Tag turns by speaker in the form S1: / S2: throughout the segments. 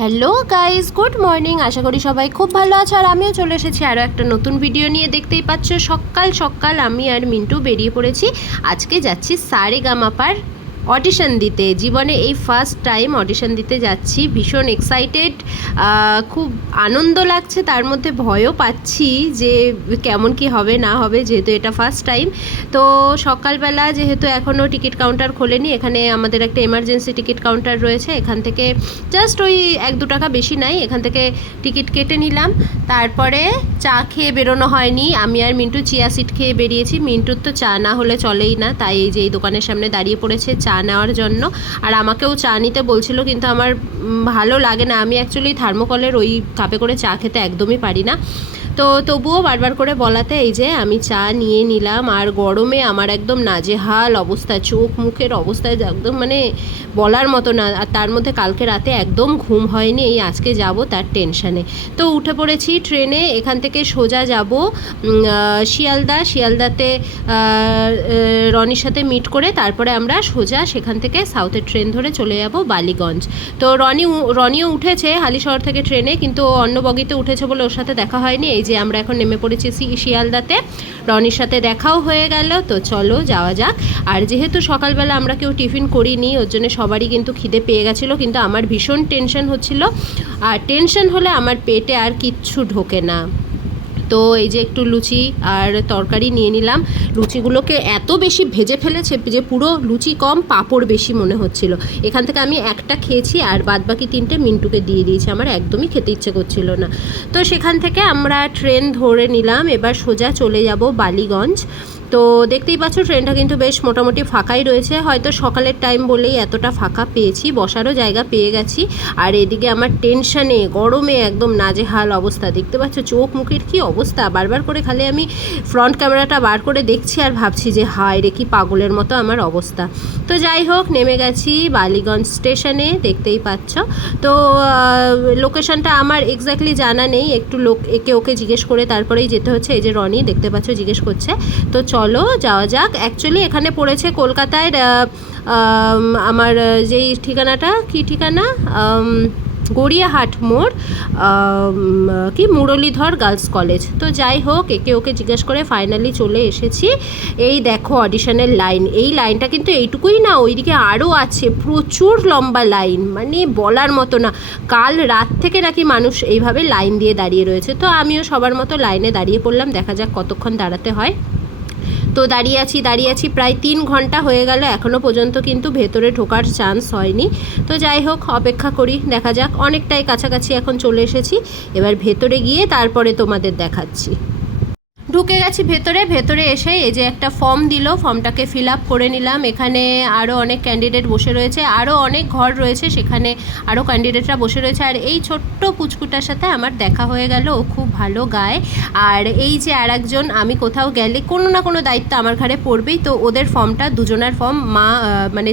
S1: Hello guys good morning আশা করি সবাই খুব ভালো আছে আর আমিও চলে এসেছি আরও একটা নতুন ভিডিও নিয়ে। দেখতেই পাচ্ছ, সকাল সকাল আমি আর মিন্টু বেরিয়ে পড়েছি। আজকে যাচ্ছি সারে গামাপার অডিশন দিতে। জীবনে এই ফার্স্ট টাইম অডিশন দিতে যাচ্ছি। ভীষণ এক্সাইটেড খুব আনন্দ লাগছে। তার মধ্যে ভয়ও পাচ্ছি যে কেমন কি হবে, না হবে, যেহেতু এটা ফার্স্ট টাইম তো সকালবেলা যেহেতু এখনও টিকিট কাউন্টার খোলেনি, এখানে আমাদের একটা এমার্জেন্সি টিকিট কাউন্টার রয়েছে। এখান থেকে জাস্ট ওই এক দু টাকা বেশি নাই, এখান থেকে টিকিট কেটে নিলাম। তারপরে চা খেয়ে বেরোনো হয়নি। আমি আর মিন্টু, চিয়া সিট খেয়ে বেরিয়েছি। মিন্টুর তো চা না হলে চলেই না। তাই এই যে এই দোকানের সামনে দাঁড়িয়ে পড়েছে, চা নেওয়ার জন্য। আর আমাকেও চা নিতে বলছিল, কিন্তু আমার ভালো লাগে না। আমি অ্যাকচুয়ালি থার্মোকলের ওই কাপে করে চা খেতে একদমই পারি না। তো তবুও বারবার করে বলাতে এই যে আমি চা নিয়ে নিলাম আর গরমে আমার একদম নাজেহাল অবস্থা, চোখ মুখের অবস্থা একদম মানে বলার মতো না। আর তার মধ্যে কালকে রাতে একদম ঘুম হয়নি, এই আজকে যাব তার টেনশানে। তো উঠে পড়েছি ট্রেনে, এখান থেকে সোজা যাব শিয়ালদা। শিয়ালদাতে রনির সাথে মিট করে তারপরে আমরা সোজা সেখান থেকে সাউথের ট্রেন ধরে চলে যাব বালিগঞ্জ। তো রনি রনিও উঠেছে হালিশহর থেকে ট্রেনে কিন্তু অন্য বগিতে উঠেছে বলে ওর সাথে দেখা হয়নি। এই যে আমরা এখন নেমে পড়েছি শিয়ালদাতে। রনির সাথে দেখাও হয়ে গেল, তো চলো যাওয়া যাক। আর যেহেতু সকালবেলা আমরা কেউ টিফিন করিনি, ওর জন্য সবারই কিন্তু খিদে পেয়ে গেছিল, কিন্তু আমার ভীষণ টেনশন হচ্ছিল। আর টেনশন হলে আমার পেটে আর কিচ্ছু ঢোকে না। তো এই যে একটু লুচি আর তরকারি নিয়ে নিলাম। লুচিগুলোকে এত বেশি ভেজে ফেলেছে যে পুরো লুচি কম পাঁপড় বেশি মনে হচ্ছিল। এখান থেকে আমি একটা খেয়েছি আর বাদ বাকি তিনটে মিন্টুকে দিয়ে দিয়েছি। আমার একদমই খেতে ইচ্ছে করছিল না। তো সেখান থেকে আমরা ট্রেন ধরে নিলাম। এবার সোজা চলে যাব বালিগঞ্জ। তো দেখতেই পাচ্ছ, ট্রেনটা কিন্তু বেশ মোটামুটি ফাঁকাই রয়েছে। হয়তো সকালের টাইম বলেই এতটা ফাঁকা পেয়েছি, বসারও জায়গা পেয়ে গেছি। আর এদিকে আমার টেনশানে গরমে একদম নাজেহাল অবস্থা। দেখতে পাচ্ছ, চোখ মুখের কি অবস্থা? বারবার করে খালি আমি ফ্রন্ট ক্যামেরাটা বার করে দেখছি আর ভাবছি যে, হায় রে, কি পাগলের মতো আমার অবস্থা। তো যাই হোক, নেমে গেছি বালিগঞ্জ স্টেশনে দেখতেই পাচ্ছ। তো লোকেশনটা আমার এক্স্যাক্টলি জানা নেই। একটু লোক, একে ওকে জিজ্ঞেস করে তারপরেই যেতে হচ্ছে। এই যে রনি, দেখতে পাচ্ছ, জিজ্ঞেস করছে। তো চলো, যাওয়া যাক। অ্যাকচুয়ালি এখানে পড়েছে কলকাতায় আমার যেই ঠিকানাটা, কি ঠিকানা? গড়িয়াহাট মোড় কি? Muralidhar girls college. তো যাই হোক, একে ওকে জিজ্ঞেস করে ফাইনালি চলে এসেছি। এই দেখো অডিশনের লাইন এই লাইনটা কিন্তু এইটুকুই না, ওইদিকে আরও আছে। প্রচুর লম্বা লাইন মানে বলার মতো না। কাল রাত থেকে নাকি মানুষ এইভাবে লাইন দিয়ে দাঁড়িয়ে রয়েছে। তো আমিও সবার মতো লাইনে দাঁড়িয়ে পড়লাম। দেখা যাক কতক্ষণ দাঁড়াতে হয়। তো দাঁড়িয়ে আছি দাঁড়িয়ে আছি। প্রায় তিন ঘণ্টা হয়ে গেল এখনও পর্যন্ত কিন্তু ভেতরে ঢোকার চান্স হয়নি। তো যাই হোক, অপেক্ষা করি, দেখা যাক। অনেকটাই কাছাকাছি এখন চলে এসেছি। এবার ভেতরে গিয়ে তারপরে তোমাদের দেখাচ্ছি। ঢুকে গেছি ভেতরে ভেতরে এসে এই যে একটা ফর্ম দিল ফর্মটাকে ফিল আপ করে নিলাম। এখানে আরও অনেক ক্যান্ডিডেট বসে রয়েছে আরও অনেক ঘর রয়েছে, সেখানে আরও ক্যান্ডিডেটরা বসে রয়েছে। আর এই ছোট্ট পুচকুটার সাথে আমার দেখা হয়ে গেল, ও খুব ভালো গায়। আর এই যে আর একজন আমি কোথাও গেলে কোনো না কোনো দায়িত্ব আমার ঘাড়ে পড়বেই, তো ওদের ফর্মটা দুজনের ফর্ম মা মানে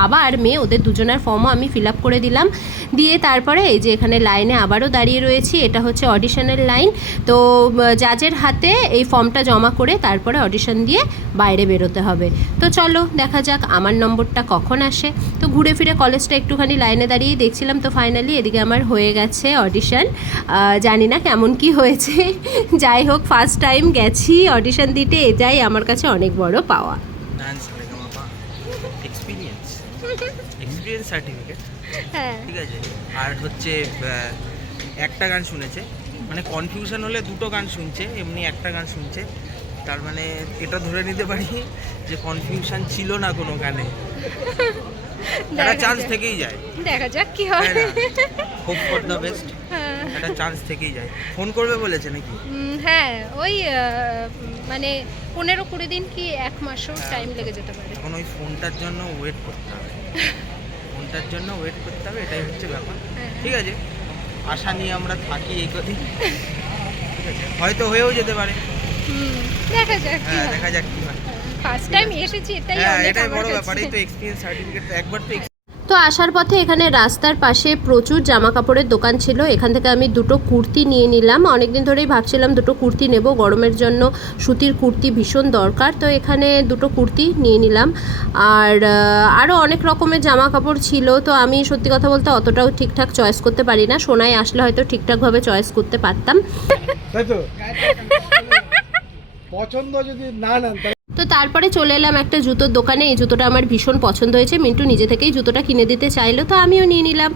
S1: বাবা আর মেয়ে, ওদের দুজনের ফর্মও আমি ফিল আপ করে দিলাম। দিয়ে তারপরে এই যে এখানে লাইনে আবারও দাঁড়িয়ে রয়েছি, এটা হচ্ছে অডিশনের লাইন তো জাজের হাতে এই ফর্মটা জমা করে তারপরে অডিশন দিয়ে বাইরে বেরোতে হবে। তো চলো, দেখা যাক আমার নম্বরটা কখন আসে। তো ঘুরে ফিরে কলেজটা একটুখানি লাইনে দাঁড়িয়ে দেখছিলাম, তো ফাইনালি এদিকে আমার হয়ে গেছে অডিশন জানি না কেমন কি হয়েছে। যাই হোক ফার্স্ট টাইম গেছি অডিশন দিতে, এটাই আমার কাছে অনেক বড় পাওয়া।
S2: এক্সপিরিয়েন্স সার্টিফিকেট
S1: হ্যাঁ।
S2: ঠিক আছে? আর হচ্ছে একটা গান শুনেছে। মানে কনফিউশন হলে দুটো গান শুনছে এমনি একটা গান শুনছে। তার মানে এটা ধরে নিতে পারি যে কনফিউশন ছিল না কোনো গানে। একটা চান্স থেকেই যায়।
S1: দেখা যাক কি
S2: না হোপ ফর দ্য বেস্ট একটা চান্স থেকেই যায়। ফোন করবে বলেছে নাকি?
S3: হ্যাঁ ওই মানে পনেরো কুড়ি দিন কি এক মাসও টাইম লেগে যেতে পারে।
S2: এখন ওই ফোনটার জন্য ওয়েট করতে হবে। ফোনটার জন্য ওয়েট করতে হবে এটাই হচ্ছে ব্যাপার।
S3: হ্যাঁ।
S2: ঠিক আছে? আশা নিয়ে আমরা থাকি এই কদিন। ঠিক আছে? হয়তো হয়েও যেতে পারে।
S3: দেখা যাক
S2: হ্যাঁ দেখা যাক কি হয়।
S3: ফার্স্ট টাইম এসেছি এটাই
S2: হ্যাঁ
S3: অনেক
S2: এটাই বড় ব্যাপার এই তো এক্সপিরিয়েন্স সার্টিফিকেট একবার তো
S1: তো আসার পথে এখানে রাস্তার পাশে প্রচুর জামা কাপড়ের দোকান ছিল। এখান থেকে আমি দুটো কুর্তি নিয়ে নিলাম। অনেকদিন ধরেই ভাবছিলাম দুটো কুর্তি নেব। গরমের জন্য সুতির কুর্তি ভীষণ দরকার। তো এখানে দুটো কুর্তি নিয়ে নিলাম। আর আরও অনেক রকমের জামা কাপড় ছিল। তো আমি সত্যি কথা বলতে অতটাও ঠিকঠাক চয়েস করতে পারি না। সোনায় আসলে হয়তো ঠিকঠাকভাবে চয়েস করতে পারতাম।
S4: পছন্দ যদি না নেন
S1: তো তারপরে চলে এলাম একটা জুতোর দোকানে। এই জুতোটা আমার ভীষণ পছন্দ হয়েছে। মিন্টু নিজে থেকেই জুতোটা কিনে দিতে চাইলো তো আমিও নিয়ে নিলাম।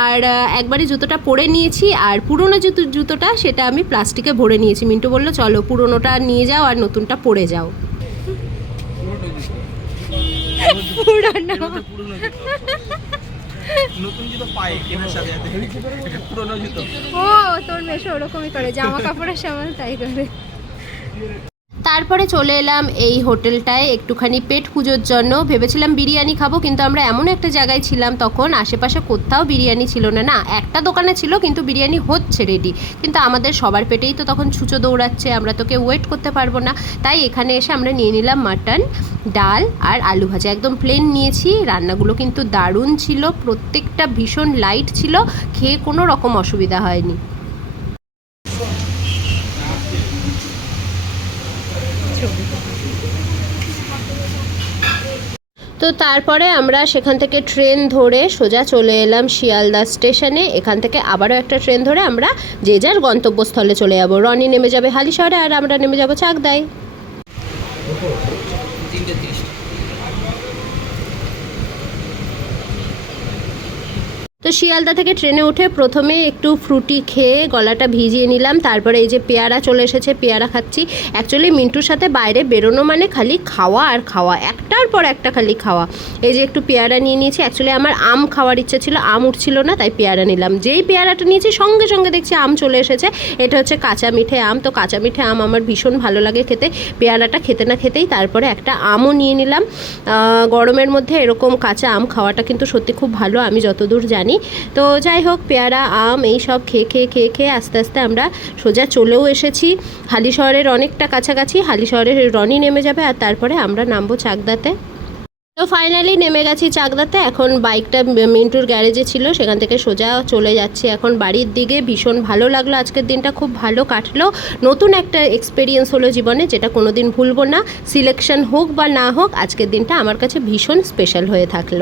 S1: আর একবারে জুতোটা পরে নিয়েছি আর পুরনো জুতো জুতোটা সেটা আমি প্লাস্টিকে ভরে নিয়েছি। মিন্টু বলল চলো পুরনোটা নিয়ে যাও আর নতুনটা পরে যাও। পুরনো।
S2: এর মধ্যে পুরনো জুতো। নতুন জুতো পায়ে কেনার সাথে সাথে। এটা পুরনো জুতো।
S3: ও তোর মেশো ওরকমই করে জামা কাপড়ের সামান তাই করে।
S1: তারপরে চলে এলাম এই হোটেলটায় একটুখানি পেট পুজোর জন্য। ভেবেছিলাম বিরিয়ানি খাব, কিন্তু আমরা এমন একটা জায়গায় ছিলাম তখন, আশেপাশে কোথাও বিরিয়ানি ছিল না। না, একটা দোকানে ছিল, কিন্তু বিরিয়ানি হচ্ছে রেডি কিন্তু আমাদের সবার পেটেই তো তখন ছুঁচো দৌড়াচ্ছে, আমরা তোকে ওয়েট করতে পারব না। তাই এখানে এসে আমরা নিয়ে নিলাম মাটন ডাল আর আলু ভাজা। একদম প্লেন নিয়েছি, রান্নাগুলো কিন্তু দারুণ ছিল, প্রত্যেকটা ভীষণ লাইট ছিল, খেয়ে কোনো রকম অসুবিধা হয়নি। তো তারপরে আমরা সেখান থেকে ট্রেন ধরে সোজা চলে এলাম শিয়ালদা স্টেশনে। এখান থেকে আবারও একটা ট্রেন ধরে আমরা যে যার গন্তব্যস্থলে চলে যাব। রনি নেমে যাবে হালিশহরে আর আমরা নেমে যাব চাকদায়
S2: তিনটে তিরিশ
S1: তো শিয়ালদা থেকে ট্রেনে উঠে প্রথমে একটু ফ্রুটি খেয়ে গলাটা ভিজিয়ে নিলাম। তারপরে এই যে পেয়ারা চলে এসেছে, পেয়ারা খাচ্ছি। অ্যাকচুয়ালি মিন্টুর সাথে বাইরে বেরোনো মানে খালি খাওয়া আর খাওয়া। একটার পর একটা খালি খাওয়া। এই যে একটু পেয়ারা নিয়ে নিয়েছি। অ্যাকচুয়ালি আমার আম খাওয়ার ইচ্ছা ছিল, আম উঠছিল না, তাই পেয়ারা নিলাম। যেই পেয়ারাটা নিয়েছি, সঙ্গে সঙ্গে দেখছি আম চলে এসেছে। এটা হচ্ছে কাঁচা মিঠে আম। তো কাঁচা মিঠে আম আমার ভীষণ ভালো লাগে খেতে। পেয়ারাটা খেতে না খেতেই তারপরে একটা আমও নিয়ে নিলাম। গরমের মধ্যে এরকম কাঁচা আম খাওয়াটা কিন্তু সত্যি খুব ভালো। আমি যতদূর জানি তো যাই হোক, পেয়ারা, আম, এই সব খেয়ে খেয়ে খেয়ে খেয়ে আস্তে আস্তে আমরা সোজা চলেও এসেছি। হালি শহরের অনেকটা কাছাকাছি হালি শহরের রনি নেমে যাবে আর তারপরে আমরা নামবো চাকদাতে। তো ফাইনালি নেমে গেছি চাকদাতে। এখন বাইকটা মিন্টুর গ্যারেজে ছিল, সেখান থেকে সোজা চলে যাচ্ছি। এখন বাড়ির দিকে ভীষণ ভালো লাগল। আজকের দিনটা খুব ভালো কাটলো। নতুন একটা এক্সপিরিয়েন্স হলো জীবনে, যেটা কোনো দিন ভুলবো না। সিলেকশন হোক বা না হোক, আজকের দিনটা আমার কাছে ভীষণ স্পেশাল হয়ে থাকল।